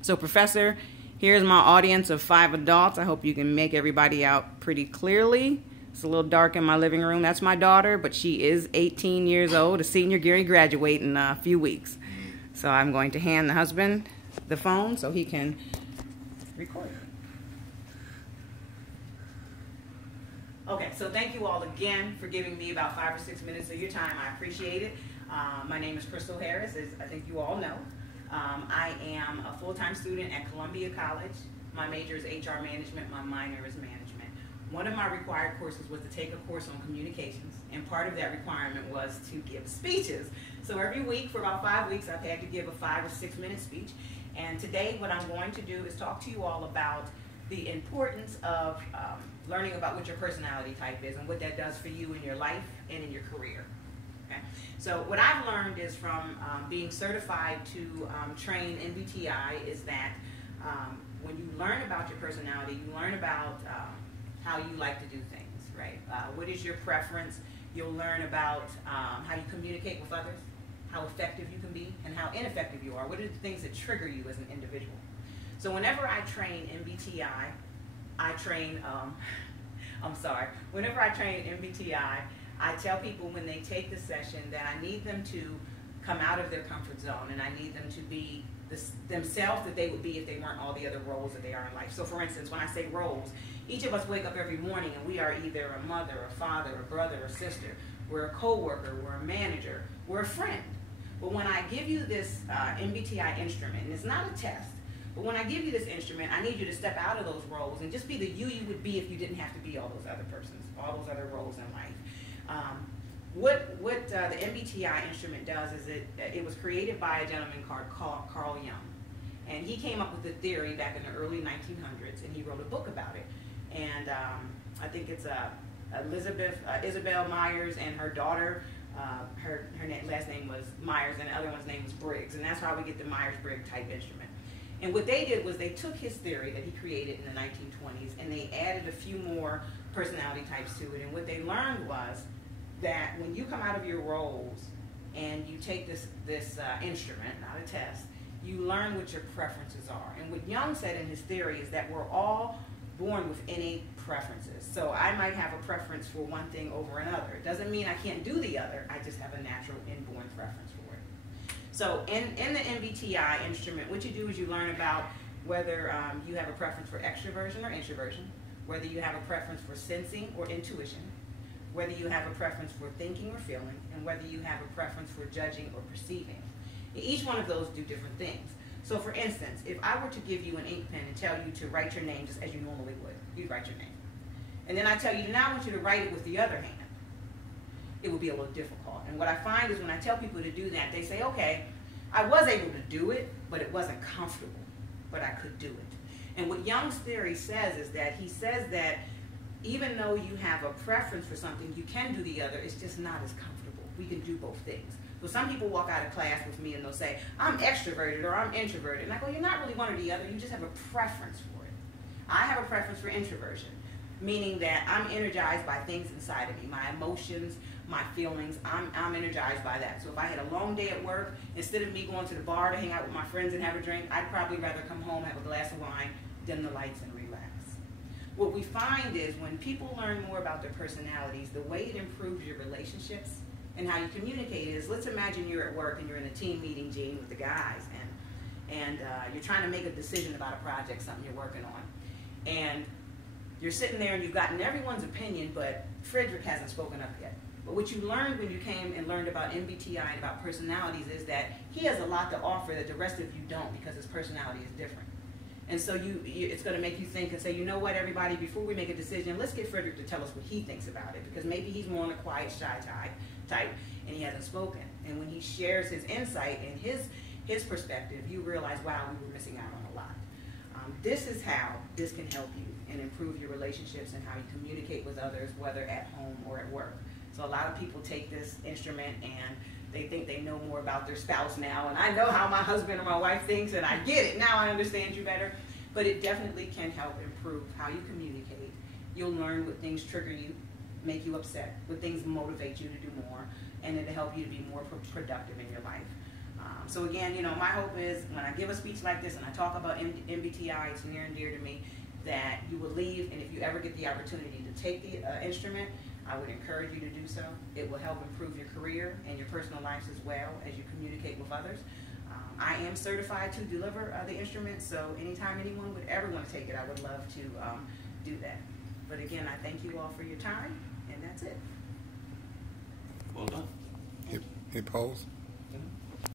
So, Professor, here's my audience of 5 adults. I hope you can make everybody out pretty clearly. It's a little dark in my living room. That's my daughter, but she is 18 years old, a senior, getting to graduate in a few weeks. So I'm going to hand the husband the phone so he can record. Okay, so thank you all again for giving me about 5 or 6 minutes of your time. I appreciate it. My name is Crystal Harris, as I think you all know. I am a full-time student at Columbia College. My major is HR management. My minor is management. One of my required courses was to take a course on communications, and part of that requirement was to give speeches. So every week for about 5 weeks, I've had to give a 5 or 6 minute speech. And today what I'm going to do is talk to you all about the importance of learning about what your personality type is and what that does for you in your life and in your career. Okay? So what I've learned is from being certified to train MBTI is that when you learn about your personality, you learn about how you like to do things, right? What is your preference? You'll learn about how you communicate with others, how effective you can be, and how ineffective you are. What are the things that trigger you as an individual? So whenever I train MBTI, whenever I train MBTI, I tell people when they take the session that I need them to come out of their comfort zone, and I need them to be themselves that they would be if they weren't all the other roles that they are in life. So for instance, when I say roles, each of us wake up every morning and we are either a mother, a father, a brother, a sister. We're a co-worker, we're a manager, we're a friend. But when I give you this MBTI instrument, and it's not a test, but when I give you this instrument, I need you to step out of those roles and just be the you would be if you didn't have to be all those other persons, all those other roles in life. What the MBTI instrument does is it was created by a gentleman called Carl Jung. And he came up with the theory back in the early 1900s, and he wrote a book about it. And I think it's Isabel Myers and her daughter, her last name was Myers, and the other one's name was Briggs. And that's how we get the Myers-Briggs type instrument. And what they did was they took his theory that he created in the 1920s, and they added a few more personality types to it. And what they learned was that when you come out of your roles and you take this instrument, not a test, you learn what your preferences are. And what Jung said in his theory is that we're all born with innate preferences. So I might have a preference for one thing over another. It doesn't mean I can't do the other. I just have a natural inborn preference for it. So in the MBTI instrument, what you do is you learn about whether you have a preference for extroversion or introversion, whether you have a preference for sensing or intuition, whether you have a preference for thinking or feeling, and whether you have a preference for judging or perceiving. And each one of those do different things. So for instance, if I were to give you an ink pen and tell you to write your name just as you normally would, you'd write your name. And then I tell you, now I want you to write it with the other hand, it would be a little difficult. And what I find is when I tell people to do that, they say, okay, I was able to do it, but it wasn't comfortable, but I could do it. And what Jung's theory says is that he says that even though you have a preference for something, you can do the other, it's just not as comfortable. We can do both things. So some people walk out of class with me and they'll say, I'm extroverted or I'm introverted. And I go, you're not really one or the other, you just have a preference for it. I have a preference for introversion, meaning that I'm energized by things inside of me, my emotions, my feelings, I'm energized by that. So if I had a long day at work, instead of me going to the bar to hang out with my friends and have a drink, I'd probably rather come home, have a glass of wine, dim the lights, and relax. What we find is when people learn more about their personalities, the way it improves your relationships and how you communicate is, let's imagine you're at work and you're in a team meeting, Gene, with the guys, and you're trying to make a decision about a project, something you're working on. And you're sitting there and you've gotten everyone's opinion, but Frederick hasn't spoken up yet. But what you learned when you came and learned about MBTI and about personalities is that he has a lot to offer that the rest of you don't, because his personality is different. And so it's going to make you think and say, you know what, everybody, before we make a decision, let's get Frederick to tell us what he thinks about it, because maybe he's more on a quiet, shy type, and he hasn't spoken. And when he shares his insight and his perspective, you realize, wow, we were missing out on a lot. This is how this can help you and improve your relationships and how you communicate with others, whether at home or at work. So a lot of people take this instrument and they think they know more about their spouse now, and I know how my husband or my wife thinks, and I get it. Now I understand you better. But it definitely can help improve how you communicate. You'll learn what things trigger you, make you upset, what things motivate you to do more, and it'll help you to be more productive in your life. So again, you know, my hope is when I give a speech like this and I talk about MBTI, it's near and dear to me, that you will leave, and if you ever get the opportunity to take the instrument, I would encourage you to do so. It will help improve your career and your personal lives as well as you communicate with others. I am certified to deliver the instrument, so anytime anyone would ever want to take it, I would love to do that. But again, I thank you all for your time, and that's it. Well done. Any polls?